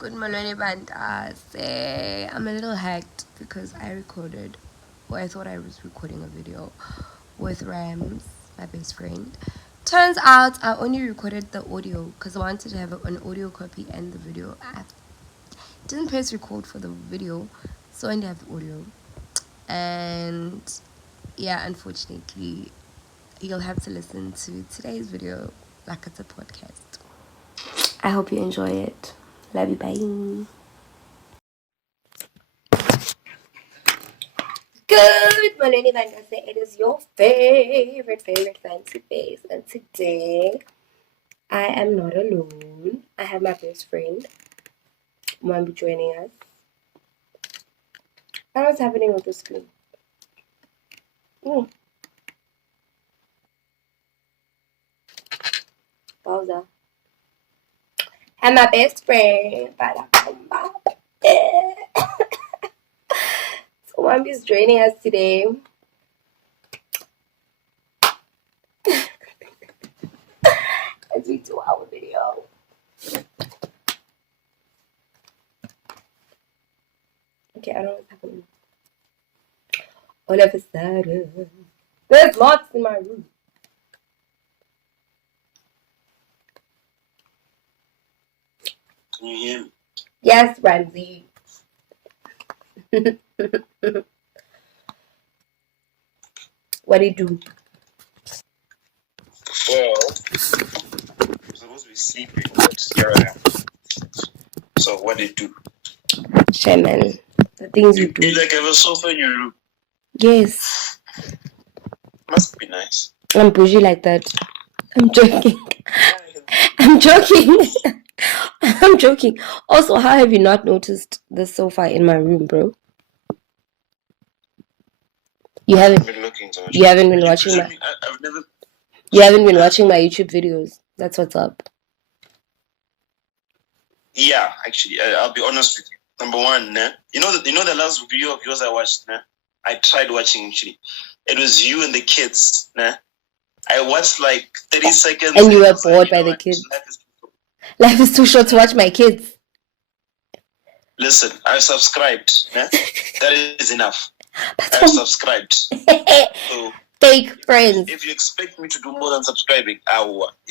Good molweni bantase. I'm a little hacked because I recorded, or I thought I was recording a video with Rams, my best friend. Turns out I only recorded the audio because I wanted to have an audio copy and the video. I didn't press record for the video, so I only have the audio. And yeah, unfortunately, you'll have to listen to today's video like it's a podcast. I hope you enjoy it. Love you, bye. Good morning, bantase. It is your favorite fancy face, and today I am not alone. I have my best friend Mwambi joining us. And what's happening with the screen? Bowser. And my best friend. So Mwambi is joining us today. As we do our video. Okay, I don't know what's happening. All of a sudden, there's lots in my room. Can you hear me? Yes, Ramsey. What do you do? Well, I'm supposed to be sleeping, but here I am. So what do you do? Shaman. The things you do. You like have a sofa in your room? Yes. Must be nice. I'm bougie like that. I'm joking. I'm joking. I'm joking. Also, how have you not noticed the sofa in my room, bro? You haven't been looking so much. You haven't been watching my I've never. You haven't been watching my YouTube videos. That's what's up. Yeah, actually, I'll be honest with you. Number one, you know the last video of yours I watched. I tried watching actually. It was you and the kids. I watched like 30 seconds. And you were bored by the kids. Life is too short to watch my kids. Listen, I've subscribed. That is enough. I've subscribed. So fake friends. If you expect me to do more than subscribing,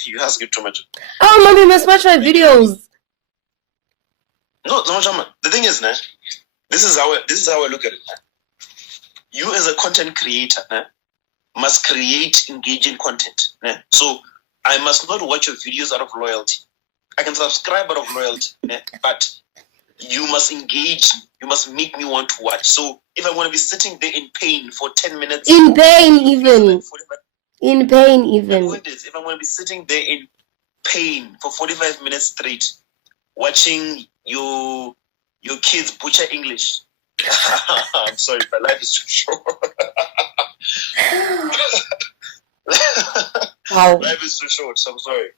you ask me too much. Oh, Mommy, you must watch my videos. No, the thing is, this is how I look at it. You as a content creator must create engaging content. So I must not watch your videos out of loyalty. I can subscribe out of loyalty, but you must engage. You must make me want to watch. So if I want to be sitting there in pain for 10 minutes, in pain even, the point is, if I want to be sitting there in pain for 45 minutes straight, watching your kids butcher English. I'm sorry, but life is too short. Wow. Life is too short, so I'm sorry.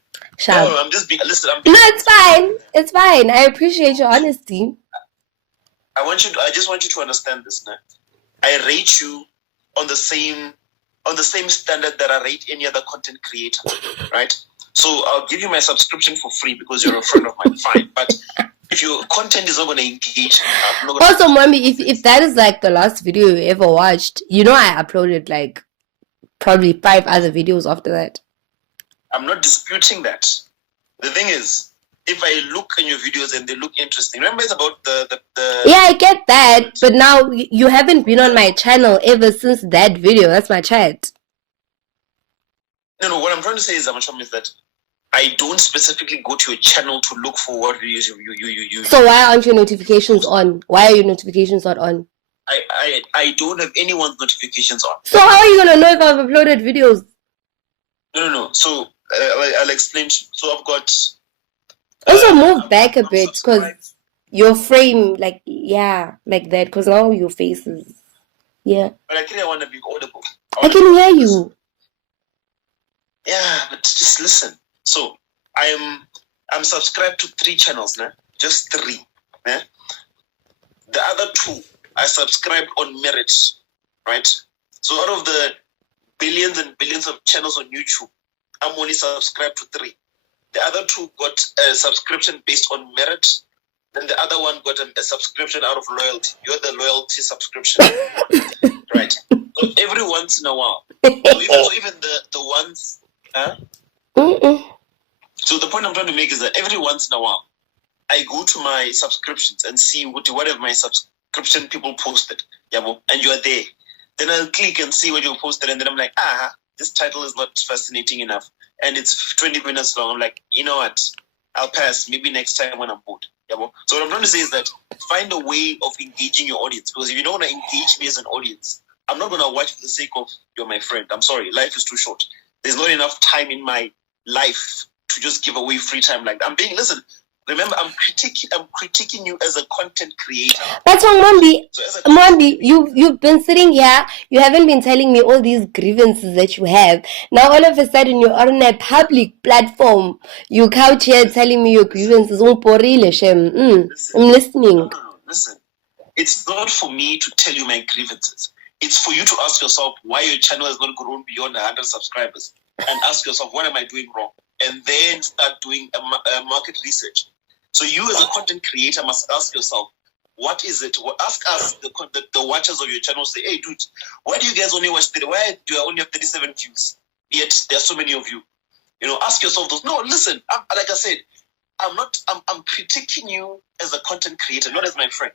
No, I'm just being. Listen, no, it's fine. It's fine. I appreciate your honesty. I just want you to understand this. I rate you on the same standard that I rate any other content creator, right? So I'll give you my subscription for free because you're a friend of mine. Fine, but if your content is not going to engage, I'm not gonna. Also, Mommy, if that is like the last video you ever watched, I uploaded like probably 5 other videos after that. I'm not disputing that. The thing is, if I look in your videos and they look interesting, remember it's about the yeah, I get that, but now you haven't been on my channel ever since that video. That's my chat. No, what I'm trying to say is that I don't specifically go to your channel to look for what videos you. So why aren't your notifications on? Why are your notifications not on? I don't have anyone's notifications on. So how are you gonna know if I've uploaded videos? No. So I'll explain to you. So I've got. Also move back a bit because your frame, like that, because now your face is, yeah. But I want to be audible. I can hear you. Yeah, but just listen. So I'm subscribed to 3 channels, just 3. The other 2 I subscribed on merit, right? So out of the billions and billions of channels on YouTube, I'm only subscribed to 3. The other 2 got a subscription based on merit, Then the other one got a subscription out of loyalty. You're the loyalty subscription. Right. So every once in a while. So even the ones. Huh? So the point I'm trying to make is that every once in a while, I go to my subscriptions and see what have my subscription people posted. Yeah, and you're there. Then I'll click and see what you posted, and then I'm like, this title is not fascinating enough. And it's 20 minutes long. I'm like, you know what? I'll pass. Maybe next time when I'm bored. Yeah, so what I'm trying to say is that find a way of engaging your audience. Because if you don't want to engage me as an audience, I'm not going to watch for the sake of you're my friend. I'm sorry. Life is too short. There's not enough time in my life to just give away free time like that. Listen, remember, I'm critiquing you as a content creator. That's wrong, Mombi. So Mombi, you've been sitting here. You haven't been telling me all these grievances that you have. Now all of a sudden you're on a public platform. You couch here telling me your grievances. I'm listening. No. Listen, it's not for me to tell you my grievances. It's for you to ask yourself why your channel has not grown beyond 100 subscribers, and ask yourself, what am I doing wrong? And then start doing a market research. So you as a content creator must ask yourself, what is it? Ask us, the watchers of your channel, say, hey, dude, why do you guys only watch 30? Why do I only have 37 views? Yet there are so many of you. Ask yourself those. No, listen, like I said, I'm critiquing you as a content creator, not as my friend.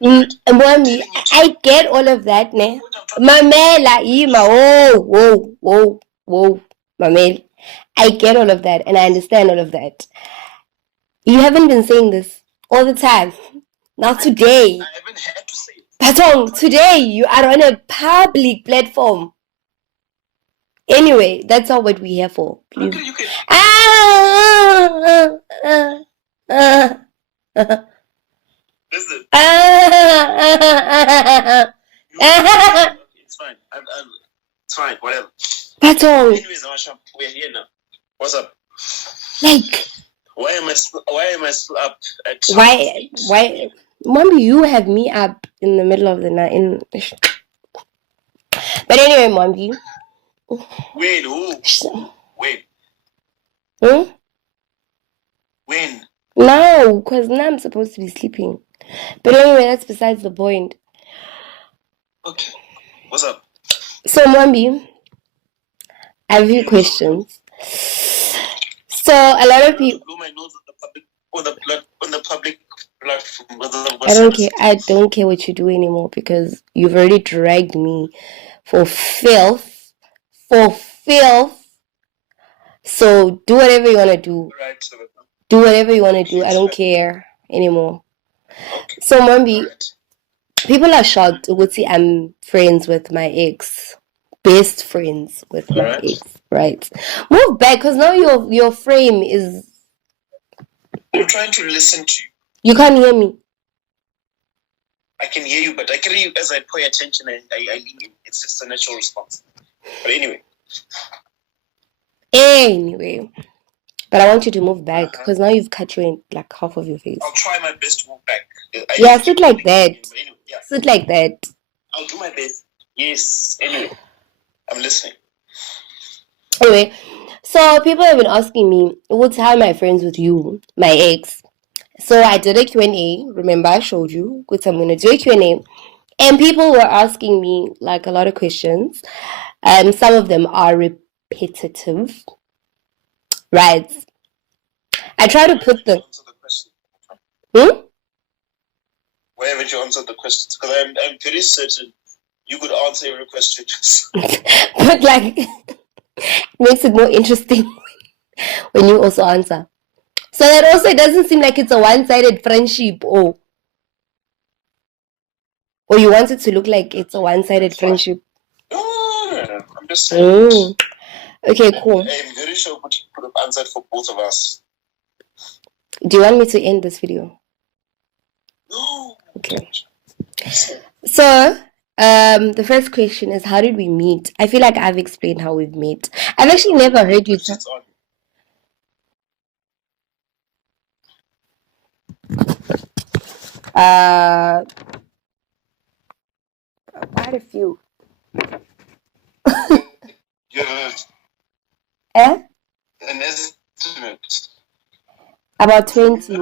Mommy, I get all of that, ne? Mamela, Ima, whoa, Mamel. I get all of that, and I understand all of that. You haven't been saying this all the time. Now today, I haven't had to say it. That's wrong. Today, you are on a public platform. Anyway, that's all what we're here for. Please. Okay, you can. Listen. It's fine. It's fine. Whatever. That's all. Anyways, we're here now. What's up? Like. Why am I still up at? Why? Mommy, you have me up in the middle of the night. But anyway, Mommy. Wait, who? Wait. When? No, because now I'm supposed to be sleeping. But anyway, that's besides the point. Okay. What's up? So, Mommy, I have a few questions. So, a lot of people. Blow my nose on the public platform. I don't care what you do anymore, because you've already dragged me for filth. So do whatever you want to do. Right. Do whatever you want to do. I don't care anymore. Okay. So, Mombi, people are shocked. See, I'm friends with my ex. Best friends with my ex. Right. Move back, because now your frame is... I'm trying to listen to you. You can't hear me. I can hear you, but I can hear you as I pay attention. I lean in. It's just a natural response. But anyway. But I want you to move back, because now you've cut like half of your face. I'll try my best to move back. Sit like that. Anyway, Sit like that. I'll do my best. Yes. Anyway, I'm listening. Anyway, so people have been asking me, how am I friends with you, my ex? So I did a Q&A. Remember, I showed you. I'm going to do a Q&A. And people were asking me like a lot of questions. Some of them are repetitive. Right. I try to put them. Why haven't you answered the questions? Because I'm pretty certain you could answer every question. But like, makes it more interesting when you also answer. So that also doesn't seem like it's a one-sided friendship, or you want it to look like it's a one-sided friendship. No. I'm just saying. Okay, cool. I'm very sure we could have answered for both of us. Do you want me to end this video? No. Okay. So, the first question is, how did we meet? I feel like I've explained how we've met. I've actually never heard you talk. Quite a few. An estimate. About 20.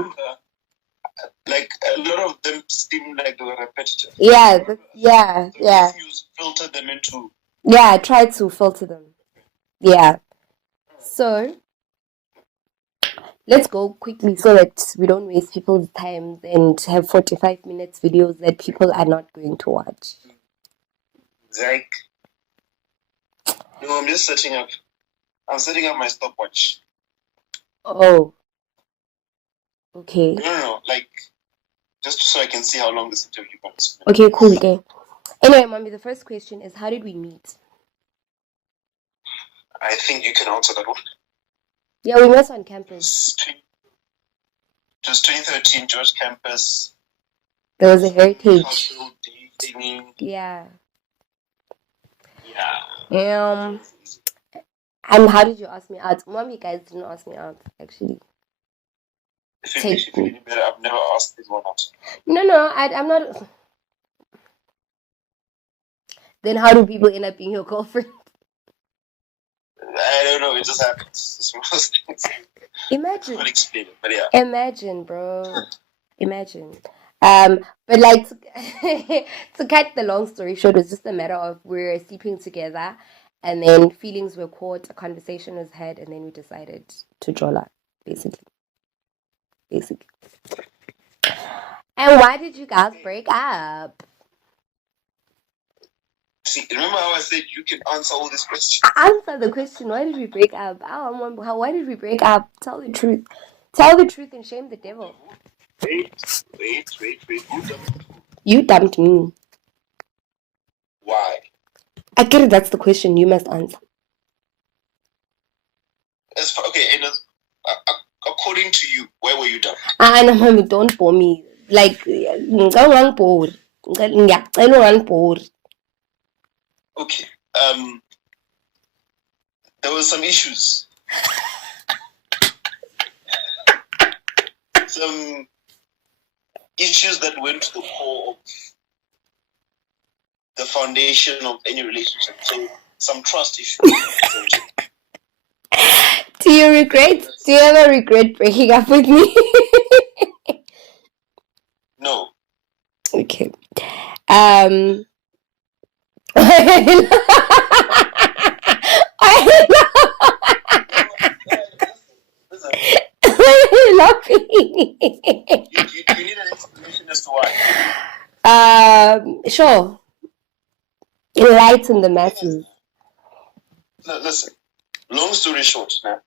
Like like a lot of them seem like they were repetitive. Yeah, So yeah. if you filter them into... Yeah, I tried to filter them. Yeah. So let's go quickly so that we don't waste people's time and have 45 minutes videos that people are not going to watch. Like, no, I'm just setting up. I'm setting up my stopwatch. Oh. Okay. No, like, just so I can see how long this interview goes. Okay, cool. Okay. Anyway, mommy, the first question is, how did we meet? I think you can answer that one. Yeah, we met on campus. Just 2013, George campus. There was a heritage. Cultural dating. Yeah. Yeah. And how did you ask me out? Mommy, guys didn't ask me out, actually. If you didn't better, I've never asked this one out. No, I'm not. Then how do people end up being your girlfriend? I don't know, it just happens. Imagine. I can't explain it, but yeah. Imagine, bro. Imagine. But like to cut the long story short, it was just a matter of we were sleeping together, and then feelings were caught, a conversation was had, and then we decided to jola, basically. And why did you guys break up? See, remember how I said you can answer all these questions? Answer the question. Why did we break up? Why did we break up? Tell the truth. Tell the truth and shame the devil. Wait. You dumped me. Why? I get it. That's the question. You must answer. According to you, where were you dumped? No, mommy, don't bore me. Like, don't bore. Okay. There were some issues. Some issues that went to the core of the foundation of any relationship. So some trust issues. Do you ever regret breaking up with me? No. Okay. Laughing. You need an explanation as to why. Sure. Enlighten the masses. No, listen. Long story short, now.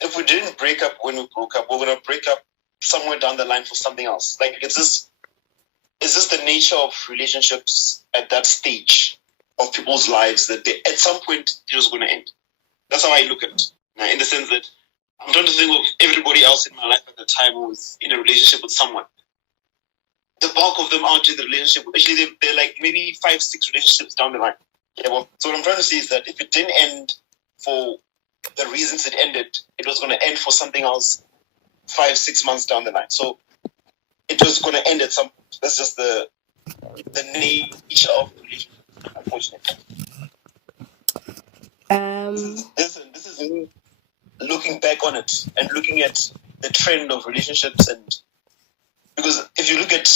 If we didn't break up when we broke up, we're gonna break up somewhere down the line for something else. Like, it's just the nature of relationships at that stage of people's lives that they, at some point, it was gonna end. That's how I look at it. Now, in the sense that I'm trying to think of everybody else in my life at the time who was in a relationship with someone. The bulk of them aren't in the relationship. Actually, they're like maybe 5-6 relationships down the line. Yeah, well, so what I'm trying to say is that if it didn't end for the reasons it ended, it was going to end for something else 5-6 months down the line. So it was going to end at some point. That's just the nature of the relationship, unfortunately. This is me looking back on it and looking at the trend of relationships, and because if you look at,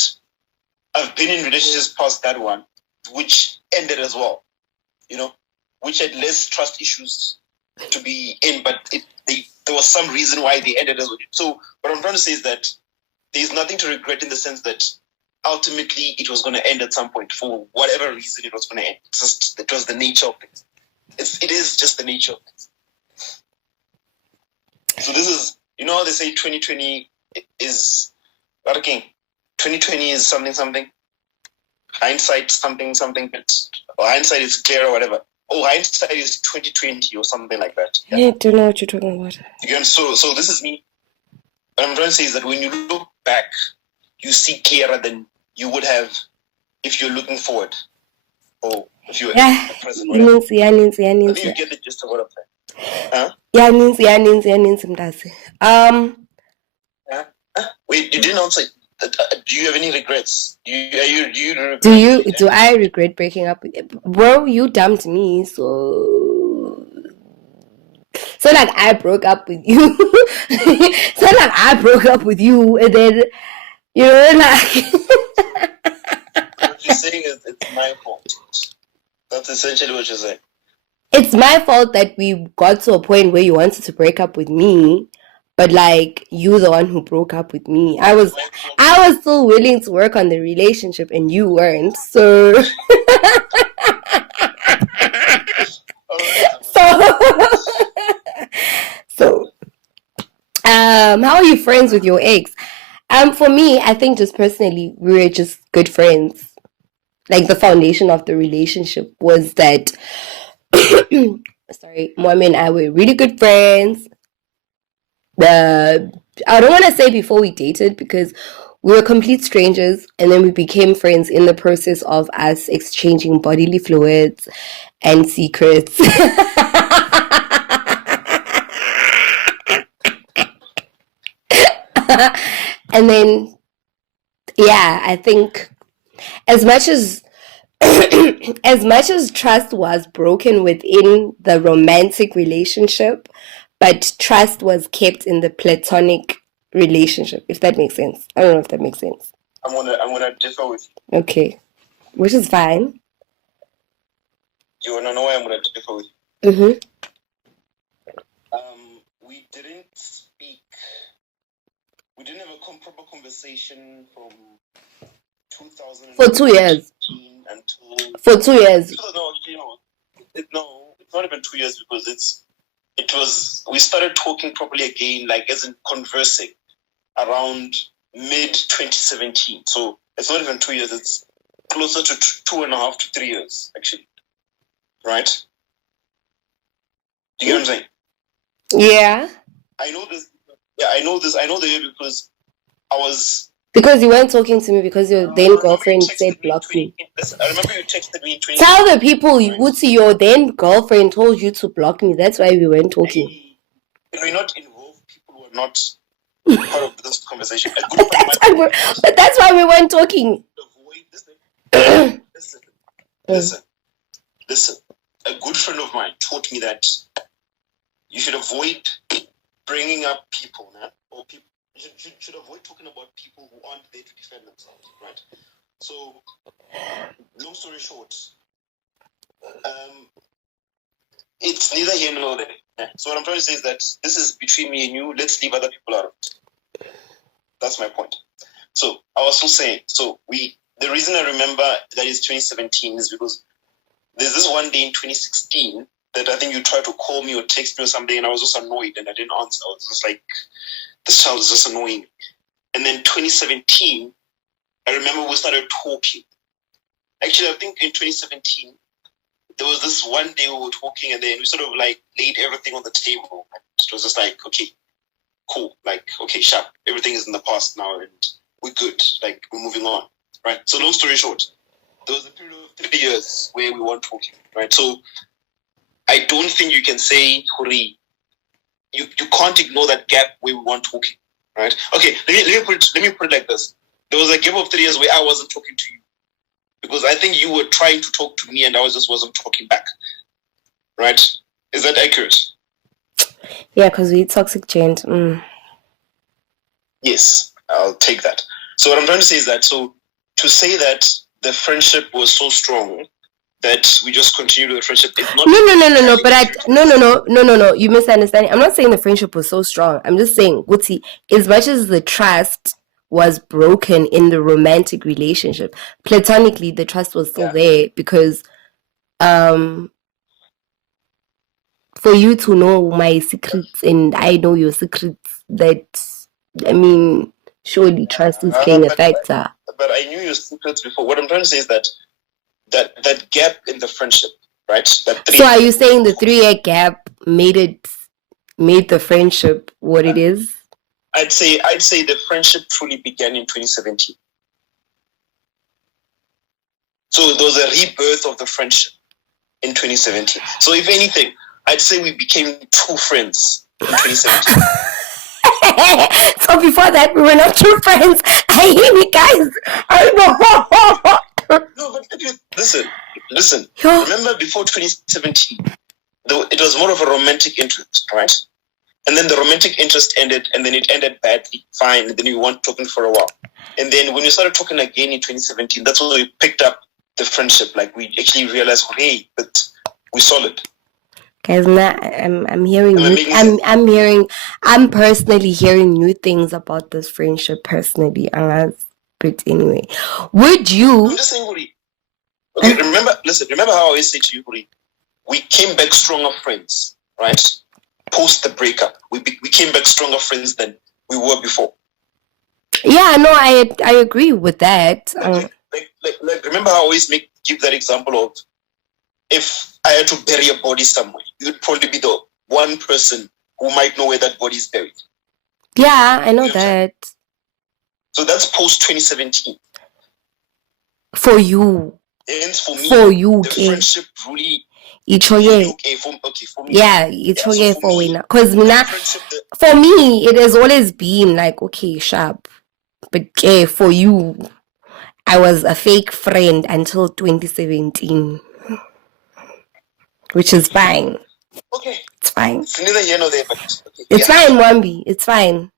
I've been in relationships past that one, which ended as well, which had less trust issues to be in, but there was some reason why they ended as well. So what I'm trying to say is that there's nothing to regret in the sense that ultimately it was going to end at some point for whatever reason it was going to end. It was the nature of things. It is just the nature of things. So this is, how they say 2020 is working. 2020 is something. Hindsight something, or hindsight is clear or whatever. Oh, hindsight is 2020 or something like that. Yeah. I don't know what you're talking about. Again, so this is me. What I'm trying to say is that when you look back, you see clearer than you would have if you're looking forward. Or if you're present. Yeah. I think you get the gist of what I'm saying. Huh? Yeah, mntase. Wait, you didn't answer. Do you have any regrets? Do I regret breaking up with you? Bro, you dumped me, so like I broke up with you. It's not like I broke up with you and then, like. What you're saying is it's my fault. That's essentially what you're saying. It's my fault that we got to a point where you wanted to break up with me, but like you're the one who broke up with me. I was still willing to work on the relationship and you weren't. So so how are you friends with your ex? For me, I think just personally, we were just good friends. Like the foundation of the relationship was that sorry, Moami and I were really good friends. I don't want to say before we dated because we were complete strangers and then we became friends in the process of us exchanging bodily fluids and secrets. And then, yeah, I think as much as as much as trust was broken within the romantic relationship, but trust was kept in the platonic relationship, if that makes sense. I don't know if that makes sense. I'm gonna differ with you. Okay. Which is fine. You wanna know why I'm gonna differ with you? Mm-hmm. We didn't speak. We didn't have a proper conversation from 2000 for 2 years. Until for 2 years. No, it's not even 2 years because we started talking properly again, like as in conversing around mid 2017. So it's not even 2 years, it's closer to 2.5 to 3 years, actually. Right? Do you get what I'm saying? Yeah. I know this. Yeah, I know this. I know the year because I was. Because you weren't talking to me because your then girlfriend said block me. I remember you texted me in 20. Tell the people you would see your then girlfriend told you to block me. That's why we weren't talking. Can we not involve people who are not part of this conversation? But that's why we weren't talking. Listen. A good friend of mine taught me that you should avoid bringing up people, or people. You should avoid talking about people who aren't there to defend themselves, right? So, long story short, it's neither here nor there. So what I'm trying to say is that this is between me and you. Let's leave other people out of it. That's my point. So I was still saying, the reason I remember that is 2017 is because there's this one day in 2016 that I think you tried to call me or text me or something, and I was just annoyed and I didn't answer. I was just like, this child is just annoying. And then 2017, I remember we started talking. Actually, I think in 2017, there was this one day we were talking and then we sort of like laid everything on the table. It was just like, okay, cool. Like, okay, sharp. Everything is in the past now and we're good. Like, we're moving on, right? So long story short, there was a period of 3 years where we weren't talking, right? So I don't think you can say, Hori, you can't ignore that gap where we weren't talking, right? Okay, let me put it like this. There was a gap of 3 years where I wasn't talking to you because I think you were trying to talk to me and I just wasn't talking back, right? Is that accurate? Yeah, because we toxic chained. Yes, I'll take that. So what I'm trying to say is that, to say that the friendship was so strong that we just continued with the friendship. It's not no. But no. You misunderstand. I'm not saying the friendship was so strong. I'm just saying, Guti, as much as the trust was broken in the romantic relationship, platonically the trust was still there because, for you to know my secrets and I know your secrets, surely trust is playing a factor. But I knew your secrets before. What I'm trying to say is that gap in the friendship, right? So are you saying the 3-year gap made the friendship what it is? I'd say the friendship truly began in 2017. So there was a rebirth of the friendship in 2017. So if anything, I'd say we became true friends in 2017. So before that, we were not true friends. I hear me, guys. No, but listen. Remember before 2017, though it was more of a romantic interest, right? and then the romantic interest ended, and then it ended badly, fine, and then you weren't talking for a while. And then when you started talking again in 2017, that's when we picked up the friendship. Like, we actually realized, hey, but we're solid. Guys, I'm personally hearing new things about this friendship personally. But anyway, would you? I'm just saying, Huri. Okay, remember how I always say to you, Huri, we came back stronger friends, right? Post the breakup, we came back stronger friends than we were before. Yeah, no, I agree with that. Like remember how I always give that example of, if I had to bury a body somewhere, you'd probably be the one person who might know where that body is buried. Yeah, I know that. So that's post 2017. For you. And for me, the friendship really. For me. Yeah, for me. Because for me, it has always been like, okay, sharp. But for you, I was a fake friend until 2017. Which is fine. Okay. It's fine. It's neither here nor there, but okay. It's fine, Mwambi. It's fine.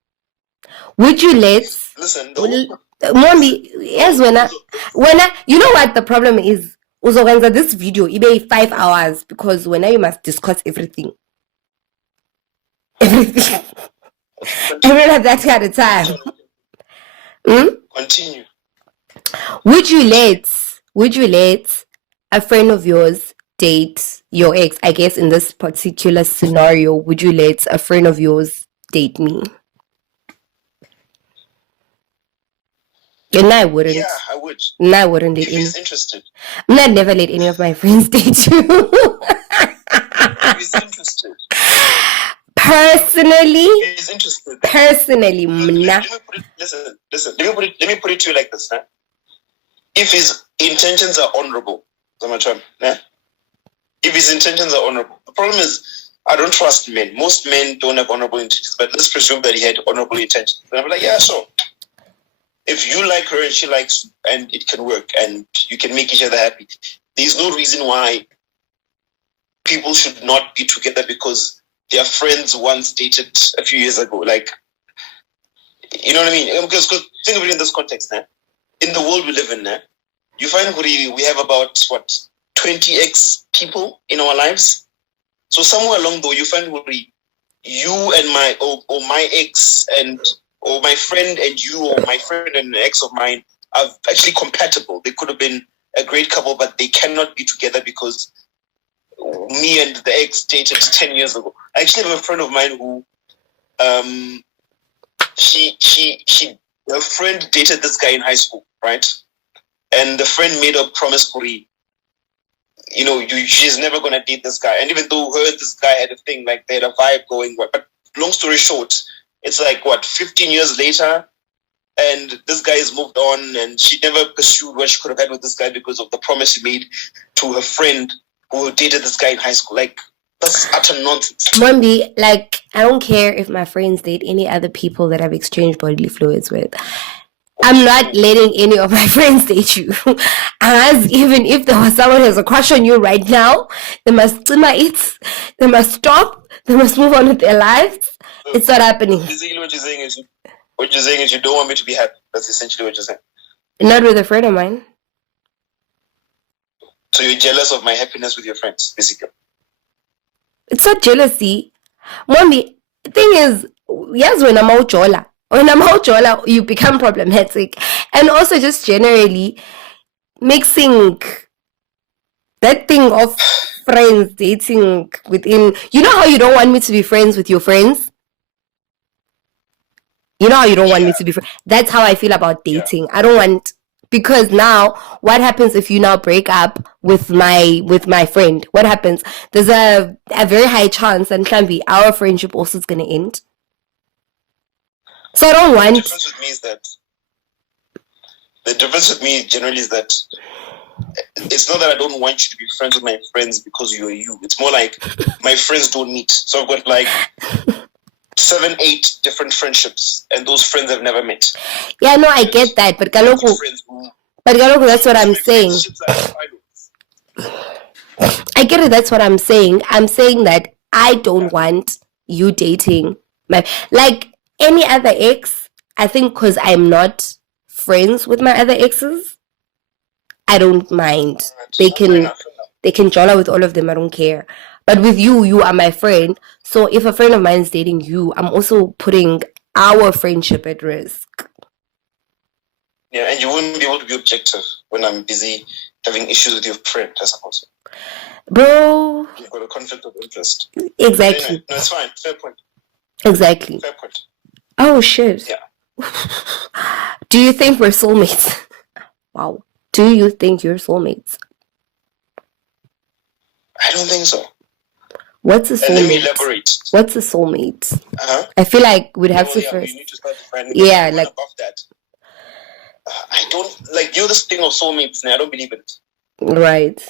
Would you listen, Mwambi, yes, when I, you know what the problem is? Also, when this video, it be 5 hours because when you must discuss everything. Everything. Everyone at that kind of time. Continue. Would you let a friend of yours date your ex? I guess in this particular scenario, would you let a friend of yours date me? And I wouldn't. Yeah, I would. And I wouldn't date if he's interested. I'd never let any of my friends date you. If he's interested. Personally. If he's interested. Personally, listen. Let me put it to you like this, huh? If his intentions are honorable, if his intentions are honorable, the problem is I don't trust men. Most men don't have honorable intentions, but let's presume that he had honorable intentions. And I'm like, yeah, sure. If you like her and she likes you, and it can work, and you can make each other happy, there's no reason why people should not be together because their friends once dated a few years ago. Like, you know what I mean? Because think of it in this context, nah? In the world we live in, nah? You find we have about 20x people in our lives. So somewhere along though, you find you and my ex or my friend and you, or my friend and an ex of mine are actually compatible. They could have been a great couple, but they cannot be together because me and the ex dated 10 years ago. I actually have a friend of mine who, her friend dated this guy in high school, right? And the friend made a promise, she's never gonna date this guy. And even though her and this guy had a thing, like they had a vibe going, but long story short, it's like 15 years later, and this guy has moved on, and she never pursued what she could have had with this guy because of the promise she made to her friend who dated this guy in high school. Like, that's utter nonsense. Mombi, like, I don't care if my friends date any other people that I've exchanged bodily fluids with. I'm not letting any of my friends date you. As even if there was someone who has a crush on you right now, they must they must stop, they must move on with their lives. It's not happening. Basically, what you're saying is you don't want me to be happy. That's essentially what you're saying. Not with a friend of mine. So you're jealous of my happiness with your friends, basically. It's not jealousy. Mommy, the thing is, yes, when I'm out jola, you become problematic. And also just generally mixing that thing of friends dating within, you know how you don't want me to be friends with your friends? You know how you don't want me to be friends? That's how I feel about dating. I don't want, because now what happens if you now break up with my friend? What happens? There's a very high chance that maybe our friendship also is going to end. So I don't want. The difference with me generally is that it's not that I don't want you to be friends with my friends because you're you. It's more like my friends don't meet. So I've got like 7-8 different friendships, and those friends have never met. Yeah, no, I get that, but Kaloku, that's what I'm saying. I get it. That's what I'm saying. I'm saying that I don't want you dating my, like any other ex, I think because I'm not friends with my other exes, I don't mind. They can jolla with all of them, I don't care. But with you, you are my friend. So if a friend of mine is dating you, I'm also putting our friendship at risk. Yeah, and you wouldn't be able to be objective when I'm busy having issues with your friend, I suppose. Bro. You've got a conflict of interest. Exactly. Anyway, no, it's fine. Fair point. Exactly. Fair point. Oh, shit. Yeah. Do you think we're soulmates? Wow. Do you think you're soulmates? I don't think so. What's a soulmate? Let me elaborate. What's a soulmate? Uh-huh. I feel like we'd have to first. We need to start defining. Yeah, like above that. I don't like this thing of soulmates. I don't believe it. Right.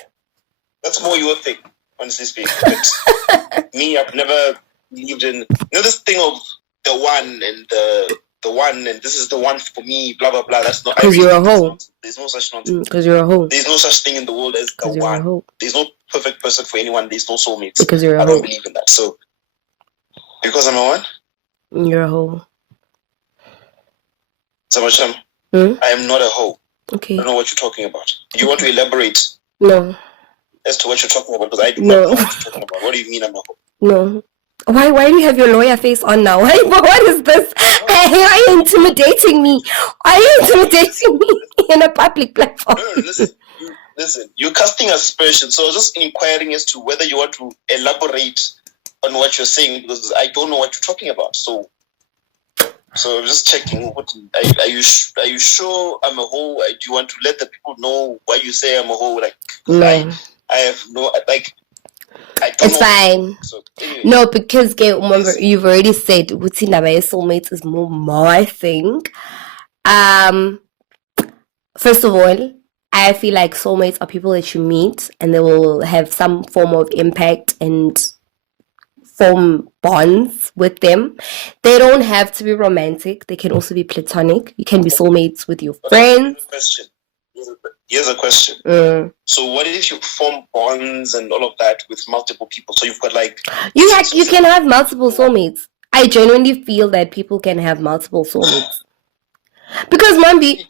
That's more your thing, honestly speaking. But me, I've never believed in this thing of the one and the one and this is the one for me. Blah blah blah. That's not. Because you're a hoe. There's no such nonsense. Because you're a hoe. There's no such thing in the world as the one. There's no perfect person for anyone. There's no soulmates. Because you're a hoe. I don't believe in that. So because I'm a one. You're a hoe. Samacham. I am not a hoe. Okay. I don't know what you're talking about. You want to elaborate? No. As to what you're talking about, because I do not know what you're talking about. What do you mean I'm a hoe? No. Why do you have your lawyer face on now? What is this? Why are you intimidating me? Why are you intimidating me in a public platform? No, listen. You're casting aspersions. So I was just inquiring as to whether you want to elaborate on what you're saying, because I don't know what you're talking about. So I'm just checking. Are you sure I'm a hoe? Do you want to let the people know why you say I'm a hoe? Like, no. I have no like. It's fine. So, anyway. No, because remember, you've already said soulmates is more my thing. First of all, I feel like soulmates are people that you meet and they will have some form of impact and form bonds with them. They don't have to be romantic. They can also be platonic. You can be soulmates with your friends. Here's a question. So what if you form bonds and all of that with multiple people? So you've got like you can have multiple soulmates. I genuinely feel that people can have multiple soulmates. Because Mambi,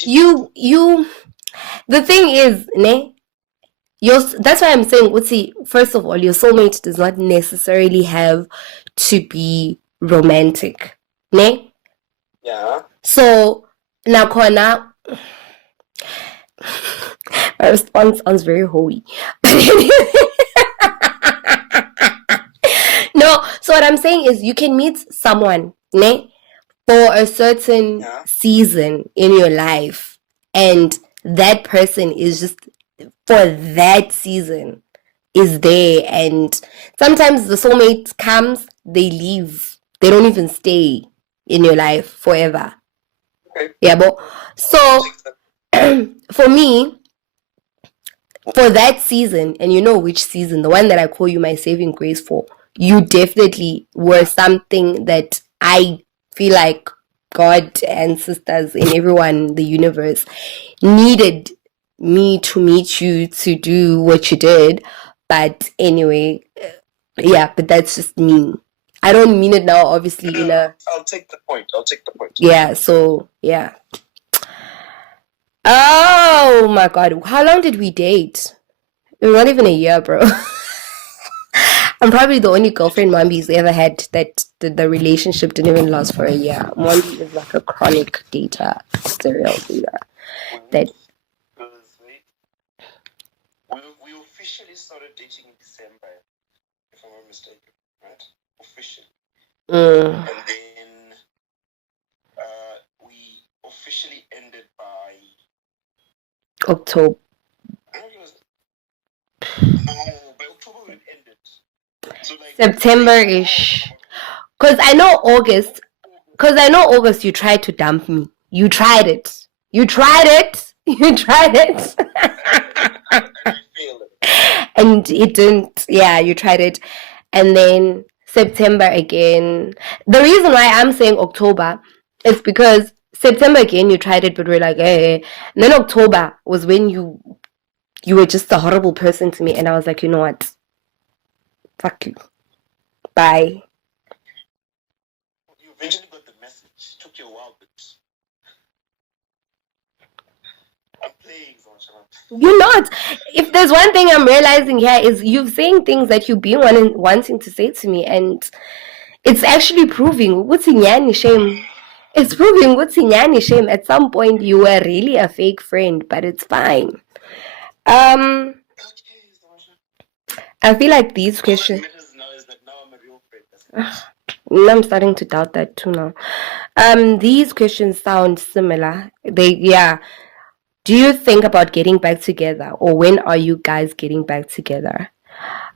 the thing is, that's why I'm saying, first of all, your soulmate does not necessarily have to be romantic. Yeah. So now Kona, my response sounds very hoey. No, so what I'm saying is you can meet someone, for a certain season in your life, and that person is just for that season is there, and sometimes the soulmate comes, they leave, they don't even stay in your life forever. Okay. Yeah, but so for me, for that season, and you know which season, the one that I call you my saving grace for, you definitely were something that I feel like God, ancestors, and everyone in the universe needed me to meet you to do what you did. But anyway, yeah, but that's just me. I don't mean it now, obviously. I'll take the point. Yeah, so, yeah. Oh my God, how long did we date? It was not even a year, bro. I'm probably the only girlfriend Mambi's ever had that the relationship didn't even last for a year. Mambi is like a chronic dater, serial dater. That we officially started dating in December, if I'm not mistaken, right? Officially. And then we officially ended by October. No, by October we ended. So like September-ish. Because I know August you tried to dump me. You tried it. And it didn't. Yeah, you tried it. And then September again. The reason why I'm saying October is because September again you tried it, but we're like, hey. And then October was when you were just a horrible person to me, and I was like, you know what? Fuck you. Bye. You're not. If there's one thing I'm realizing here is you're saying things that you've been wanting to say to me, and it's actually proving what's in shame. It's proving what's in shame. At some point, you were really a fake friend, but it's fine. I feel like these questions. I'm starting to doubt that too now. These questions sound similar. Do you think about getting back together, or when are you guys getting back together?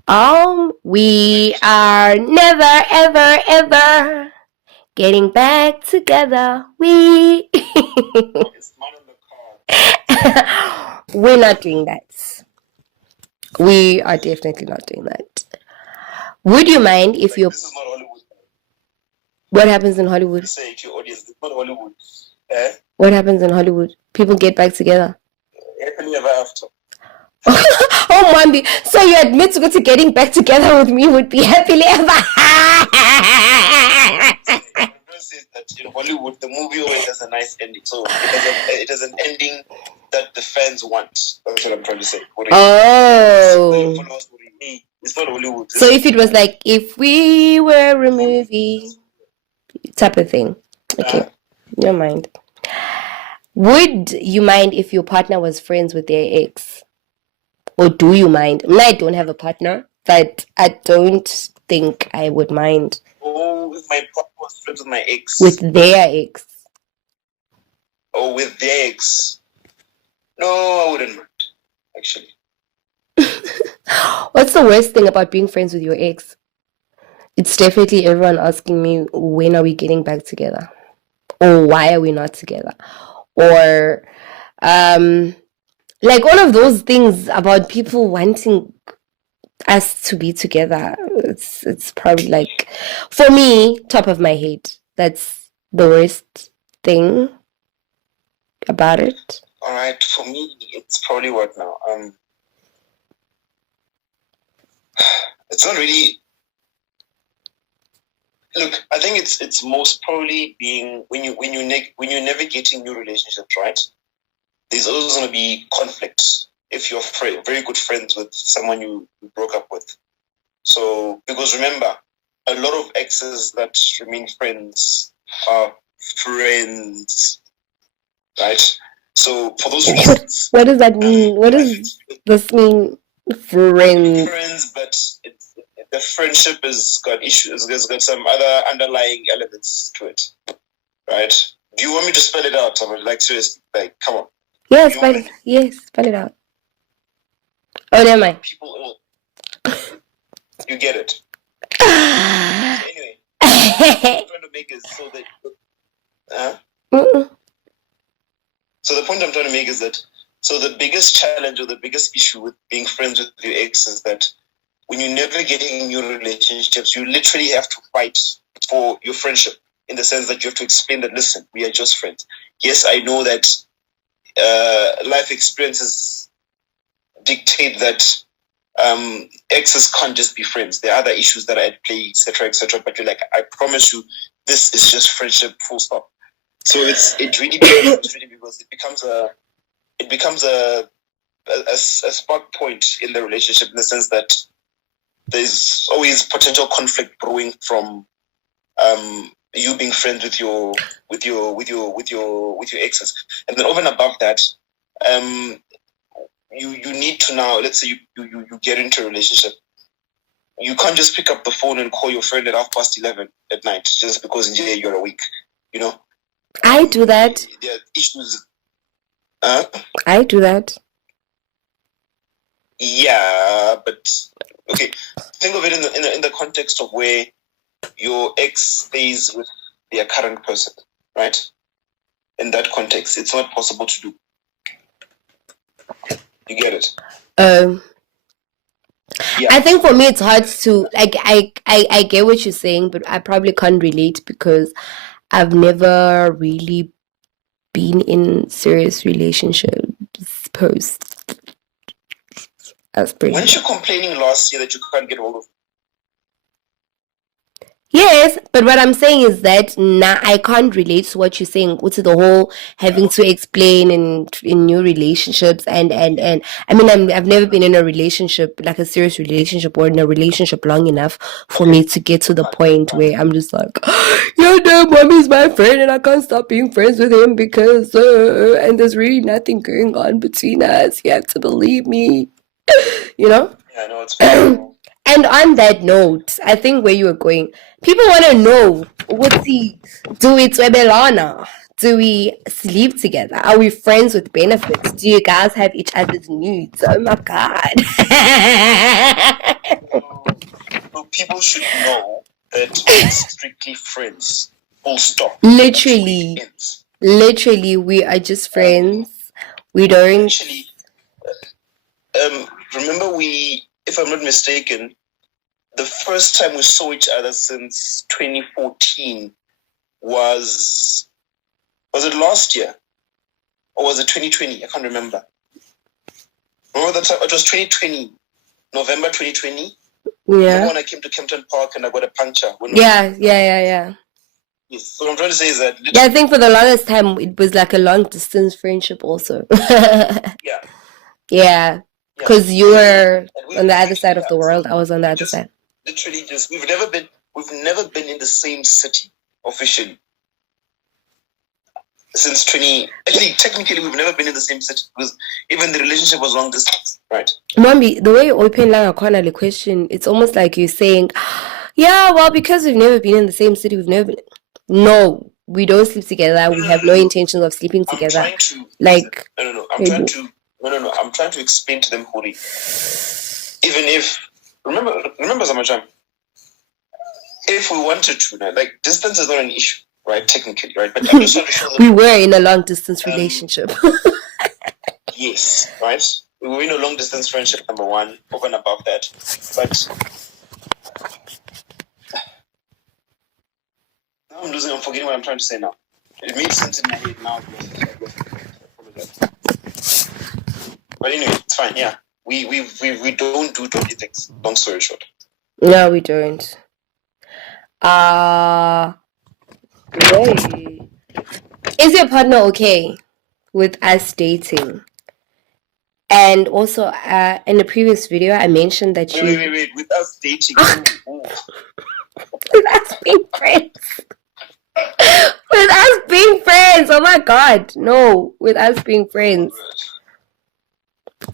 We are never, ever, ever getting back together. We're not doing that. We are definitely not doing that. Would you mind if you? This is not Hollywood. What happens in Hollywood? Say to your audience, it's not Hollywood. What happens in Hollywood? People get back together. Happily ever after. Oh, Mambi. So you admit to getting back together with me would be happily ever. Says that in Hollywood, the movie always has a nice ending. So it has an ending that the fans want. That's what I'm trying to say. Oh. It's not Hollywood. So if it was like, if we were a movie type of thing. Okay. Never mind. Would you mind if your partner was friends with their ex? Or do you mind? I don't have a partner, but I don't think I would mind. Oh, if my partner was friends with my ex. With their ex. Oh, with their ex. No, I wouldn't mind, actually. What's the worst thing about being friends with your ex? It's definitely everyone asking me, when are we getting back together? Or why are we not together? Or like all of those things about people wanting us to be together. It's probably like, for me, top of my head, that's the worst thing about it. All right, for me, it's probably what now? It's not really. Look, I think it's most probably being when you're navigating new relationships, right? There's always going to be conflict if you're very good friends with someone you broke up with. So, because remember, a lot of exes that remain friends are friends, right? So, for those reasons, what does that mean? What does this mean? Friends, but the friendship has got issues. Has got some other underlying elements to it, right? Do you want me to spell it out? Like seriously, like come on. Yes, spell it out. Oh, never mind. People, you get it. So anyway, what I'm trying to make is so that. So the point I'm trying to make is that the biggest challenge or the biggest issue with being friends with your ex is that when you're navigating new relationships, you literally have to fight for your friendship in the sense that you have to explain that, listen, we are just friends. Yes, I know that life experiences dictate that exes can't just be friends. There are other issues that are at play, etc., etc. But you're like, I promise you, this is just friendship, full stop. So it really becomes frustrating because it becomes a spark point in the relationship in the sense that there's always potential conflict brewing from you being friends with your exes, and then over and above that, you need to now, let's say you get into a relationship, you can't just pick up the phone and call your friend at 11:30 at night just because you're awake, you know. I do that. There are issues. I do that. Yeah, but okay. Think of it in the context of where your ex stays with their current person, right? In that context, it's not possible to do. You get it? Yeah. I think for me it's hard to like. I get what you're saying, but I probably can't relate because I've never really been in serious relationships post as pregnant. Weren't you complaining last year that you can't get hold of? Yes, but what I'm saying is that I can't relate to what you're saying. What's the whole having to explain in new relationships and I mean I've never been in a relationship, like a serious relationship or in a relationship long enough for me to get to the point where I'm just like, your damn mommy's my friend and I can't stop being friends with him because and there's really nothing going on between us. You have to believe me, you know. Yeah, no, it's fine. And on that note, I think where you were going, people want to know, do we twebelana? Do we sleep together? Are we friends with benefits? Do you guys have each other's needs? Oh my god. So people should know that we're strictly friends. Full stop. Literally, we are just friends. We don't. Actually, remember if I'm not mistaken, the first time we saw each other since 2014 was it last year? Or was it 2020? I can't remember. Remember that time? It was 2020, November 2020. Yeah. Remember when I came to Kempton Park and I got a puncture? Yeah. Yes. So what I'm trying to say is that... I think for the longest time, it was like a long distance friendship also. Yeah. Yeah. Because you were on the other side of the world. I was on the other side. Literally we've never been in the same city officially. Since technically we've never been in the same city because even the relationship was long distance, right? Mommy, the way you open the question, it's almost like you're saying, yeah, well, because we've never been in the same city, we've never been. No, we don't sleep together. We have no intentions of sleeping together. I'm trying to explain to them, Hori. Even if remember Samajam, if we wanted to, like distance is not an issue. Right, technically, right? But I'm just trying to show them, we were in a long distance relationship. Yes, right? We were in a long distance friendship, number one, over and above that. But now I'm forgetting what I'm trying to say now. It makes sense in my head now. But anyway, it's fine, yeah. We don't do dirty things, long story short. No, we don't. Is your partner okay with us dating? And also, in the previous video, I mentioned that Wait, with us dating? With us being friends. With us being friends. Oh my god. No, with us being friends.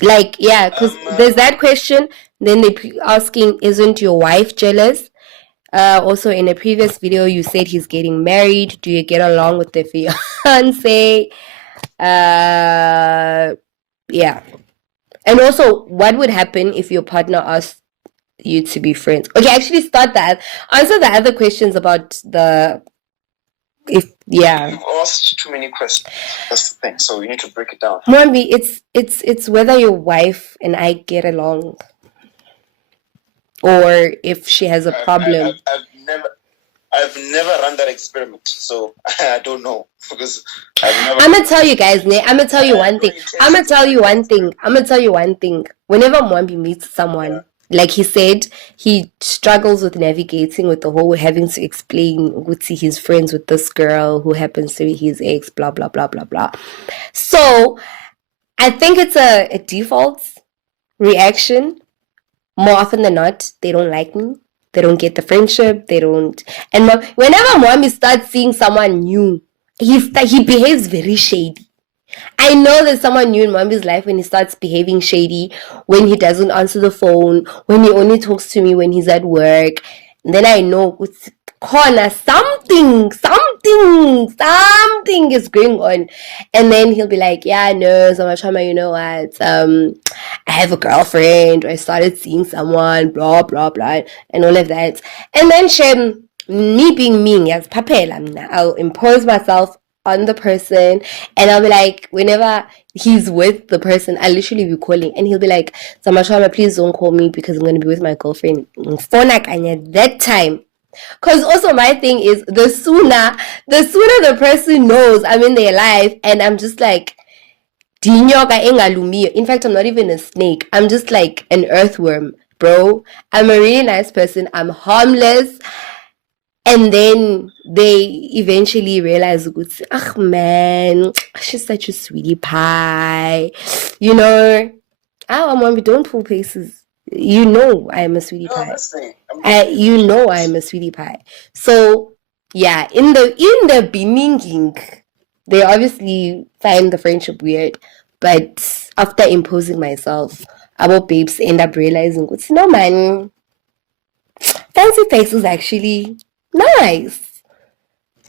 Like, yeah, because there's that question. Then they asking, isn't your wife jealous? Also, in a previous video, you said he's getting married. Do you get along with the fiance? Yeah. And also, what would happen if your partner asked you to be friends? Okay, actually, answer the other questions about You've asked too many questions. That's the thing. So you need to break it down. Mommy, it's whether your wife and I get along. Or if she has a problem. I've never run that experiment, so I don't know because I'm gonna tell you guys, I'm gonna tell you one thing. Whenever Mwambi meets someone, like he said, he struggles with navigating with the whole having to explain he's friends with this girl who happens to be his ex, blah blah blah blah blah. So I think it's a default reaction. More often than not, they don't like me. They don't get the friendship. They don't. And whenever Mommy starts seeing someone new, he behaves very shady. I know there's someone new in Mommy's life when he starts behaving shady, when he doesn't answer the phone, when he only talks to me when he's at work. And then I know it's corner something is going on. And then he'll be like, yeah, no, Samachama, you know what, I have a girlfriend, or I started seeing someone, blah blah blah, and all of that. And then me being me, as papela, I'll impose myself on the person, and I'll be like, whenever he's with the person, I literally be calling, and he'll be like, Samachama, please don't call me because I'm going to be with my girlfriend. That time. Because also my thing is, the sooner the person knows I'm in their life, and I'm just like, in fact, I'm not even a snake. I'm just like an earthworm, bro. I'm a really nice person. I'm harmless. And then they eventually realize, ah man, she's such a sweetie pie. You know, mommy, don't pull faces. You know I am a sweetie pie. You know I am a sweetie pie. So yeah, in the beginning, they obviously find the friendship weird, but after imposing myself, our babes end up realizing, no man, fancy face is actually nice.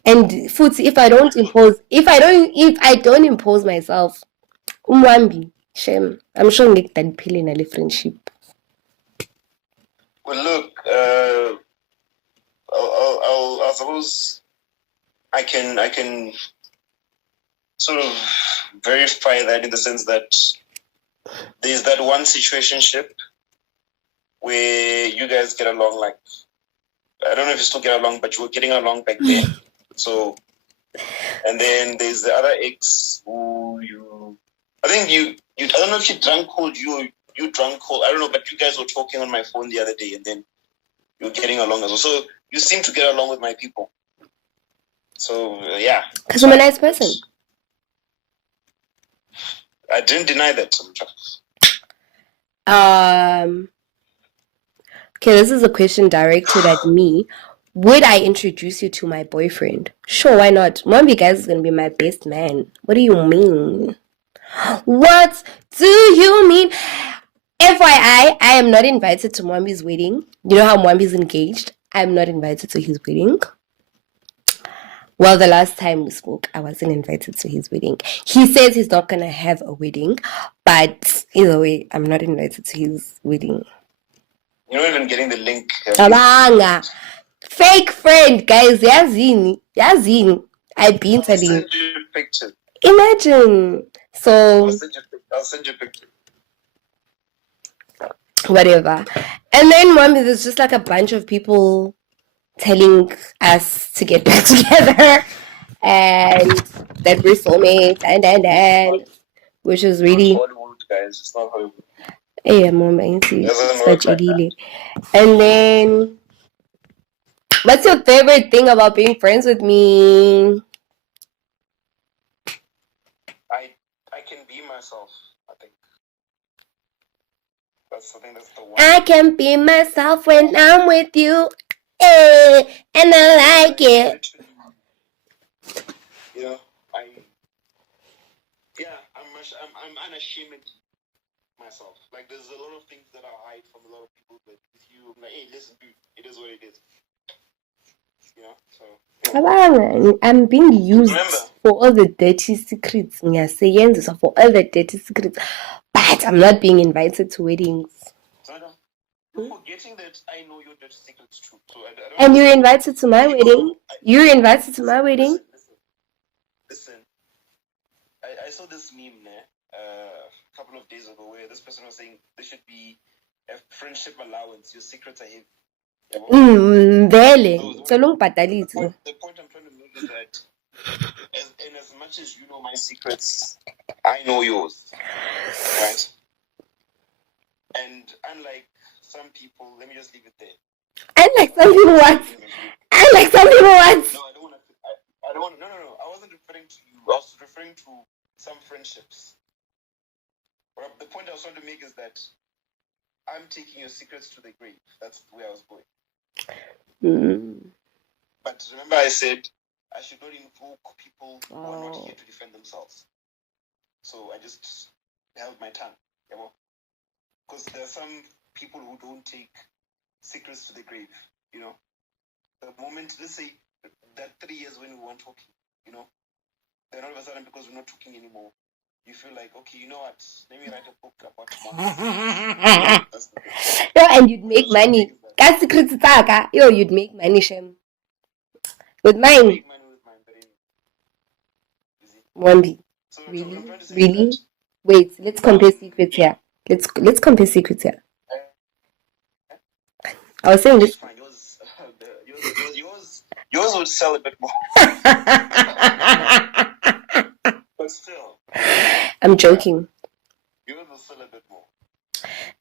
And futhi, if I don't impose myself, umwambi, shame. I'm sure ngekudaniphile nale friendship. Well, look, I suppose I can sort of verify that in the sense that there's that one situationship where you guys get along, like, I don't know if you still get along, but you were getting along back then. So, and then there's the other ex who I don't know if she drunk called you drunk called, I don't know, but you guys were talking on my phone the other day, and then you were getting along as well. So you seem to get along with my people. So yeah. Because I'm a nice person. I didn't deny that. Okay, this is a question directed at me. Would I introduce you to my boyfriend? Sure, why not? Mommy guys is gonna be my best man. What do you mean? What do you mean? FYI, I am not invited to Mwambi's wedding. You know how Mwambi's engaged? I'm not invited to his wedding. Well, the last time we spoke, I wasn't invited to his wedding. He says he's not gonna have a wedding, but either way, I'm not invited to his wedding. You're not even getting the link. Abanga. Fake friend, guys. Yazini. I've been telling you. I'll send you a picture. Imagine. So I'll send you a picture. Whatever. And then there's just like a bunch of people telling us to get back together and that we're soulmates and which is really Hollywood, guys. It's not Hollywood. Hey, mom, I see such a delay. And then what's your favorite thing about being friends with me? I can be myself, I think. That's the one. I can be myself when I'm with you. And I like it. You know, I'm unashamed myself. Like, there's a lot of things that I hide from a lot of people, but with you, I'm like, hey, listen, dude, it is what it is. You know, so. Yeah. I'm being used for all the dirty secrets. For all the dirty secrets. But I'm not being invited to weddings. You're forgetting that I know your dirty secrets too. So and you're invited to my wedding? You're invited to my wedding? Listen. I saw this meme a couple of days ago where this person was saying there should be a friendship allowance. Your secrets are heavy. The point I'm trying to make is that as much as you know my secrets, I know yours. Right? And unlike some people, let me just leave it there. Unlike some people what? Unlike some people what? No, I don't want to. I don't want to. No. I wasn't referring to you. I was referring to some friendships. But the point I was trying to make is that I'm taking your secrets to the grave. That's where I was going. But remember, I said I should not invoke people who are not here to defend themselves. So I just held my tongue. Because there are some people who don't take secrets to the grave, you know. The moment, let's say, that 3 years when we weren't talking, you know, then all of a sudden, because we're not talking anymore, you feel like, okay, you know what, let me write a book about tomorrow. And you'd make money. That's secret to you'd make money, Shem. With mine. Make money with mine, Wambi. So really? Wait, let's compare secrets here. Let's compare secrets here. I was saying this. Yours would sell a bit more. But still. I'm joking. Yours will sell a bit more.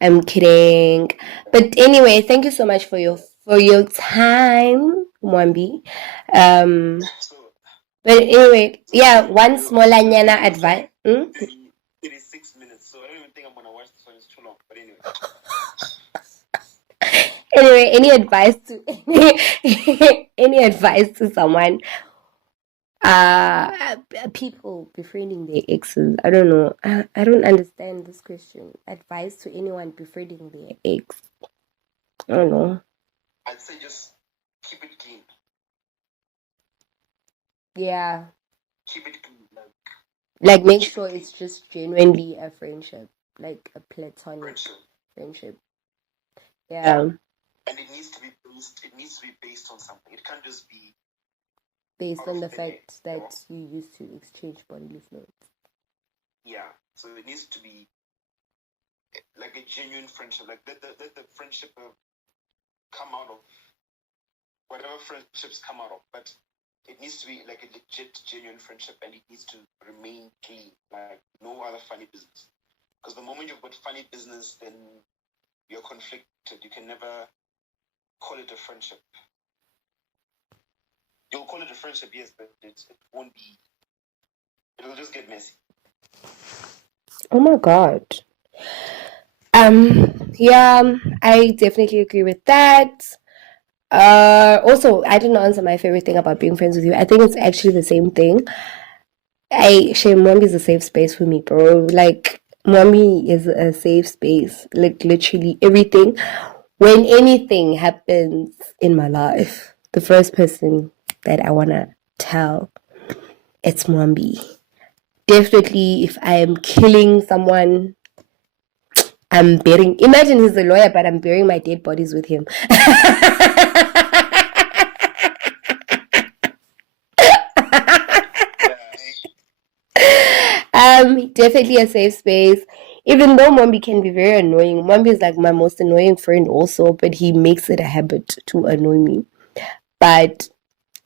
I'm kidding. But anyway, thank you so much for your time. Mwambi. So, But anyway, so yeah, the one video, smaller the nyana video is advice. like 36 minutes. So I don't even think I'm gonna watch this one. It's too long. But anyway. Anyway, any advice to any advice to someone people befriending their exes? I don't know. I don't understand this question. Advice to anyone befriending their ex? I don't know. I'd say just keep it clean. Yeah. Keep it clean. Like make sure it's just genuinely a friendship, like a platonic friendship. Yeah. And it needs to be based. It needs to be based on something. It can't just be based out on of the thin air, fact that you used to exchange bodily fluids. Yeah. So it needs to be like a genuine friendship. Like let the friendship come out of whatever friendships come out of. But it needs to be like a legit, genuine friendship, and it needs to remain clean. Like no other funny business. Because the moment you've got funny business, then you're conflicted. You can never call it a friendship. You'll call it a friendship, yes, but it won't be. It'll just get messy. Oh my god. Yeah, I definitely agree with that. Also, I didn't answer my favorite thing about being friends with you. I think it's actually the same thing. Mommy is a safe space for me, bro. Like, mommy is a safe space. Like, literally everything. When anything happens in my life, the first person that I wanna tell, it's mommy. Definitely, if I am killing someone, I'm burying. Imagine he's a lawyer, but I'm burying my dead bodies with him. Definitely a safe space. Even though Mombi can be very annoying, Mombi is like my most annoying friend also, but he makes it a habit to annoy me. But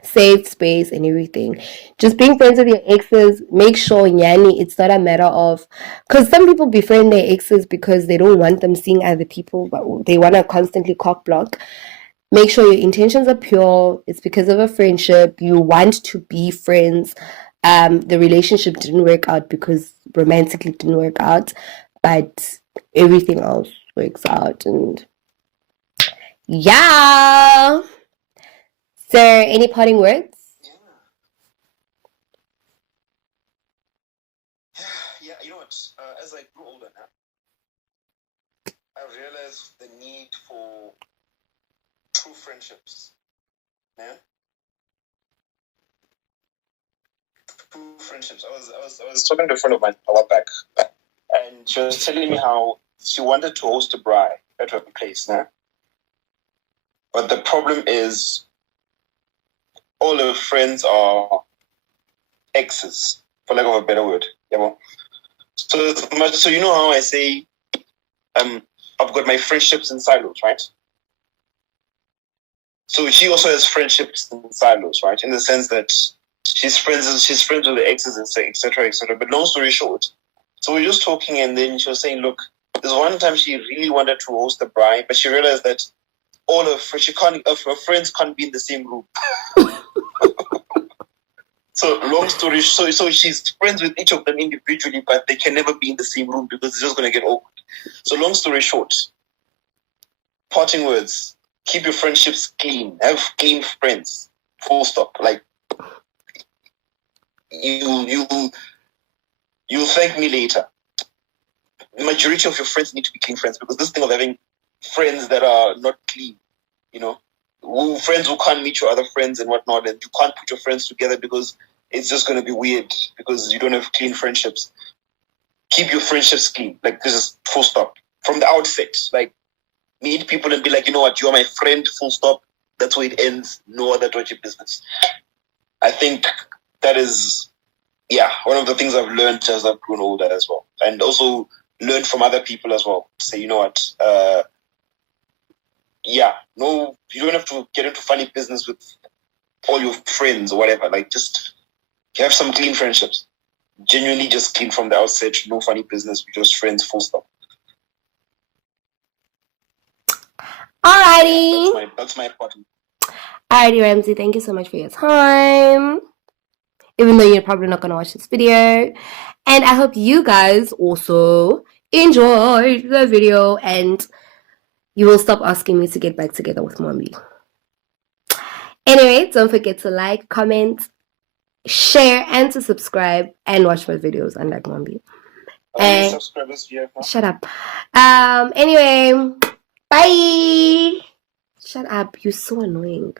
safe space and everything. Just being friends with your exes, make sure, Nyani, it's not a matter of, because some people befriend their exes because they don't want them seeing other people, but they want to constantly cock block. Make sure your intentions are pure. It's because of a friendship. You want to be friends. The relationship didn't work out because romantically didn't work out, but everything else works out. And yeah. So, any parting words? Yeah, you know what? As I grew older now, I realized the need for true friendships. Yeah, true friendships. I was talking to a friend of mine a while back, and she was telling me how she wanted to host a bride at her place now. But the problem is, all her friends are exes, for lack of a better word. Yeah, so you know how I say, I've got my friendships in silos, right? So she also has friendships in silos, right? In the sense that she's friends with the exes, etc., etc. But long story short, so we're just talking, and then she was saying, look, there's one time she really wanted to host the bride, but she realized that all her friends can't be in the same room. So long story, so she's friends with each of them individually, but they can never be in the same room because it's just gonna get awkward. So long story short, parting words: keep your friendships clean. Have clean friends. Full stop. Like you'll thank me later. The majority of your friends need to be clean friends, because this thing of having friends that are not clean, friends who can't meet your other friends and whatnot, and you can't put your friends together because it's just going to be weird because you don't have clean friendships. Keep your friendships clean. Like, this is full stop. From the outset, like, meet people and be like, you know what, you're my friend, full stop. That's where it ends. No other dodgy business. I think that is, one of the things I've learned as I've grown older as well. And also learn from other people as well. Say, you know what, no, you don't have to get into funny business with all your friends or whatever. Like, just have some clean friendships. Genuinely just clean from the outset. No funny business. We're just friends, full stop. Alrighty. That's my part. Alrighty, Ramsey, thank you so much for your time. Even though you're probably not going to watch this video. And I hope you guys also enjoyed the video and you will stop asking me to get back together with Mommy. Anyway, don't forget to like, comment, share, and to subscribe and watch my videos, unlike Mommy. And subscribers here. Shut up. Anyway, bye. Shut up. You're so annoying.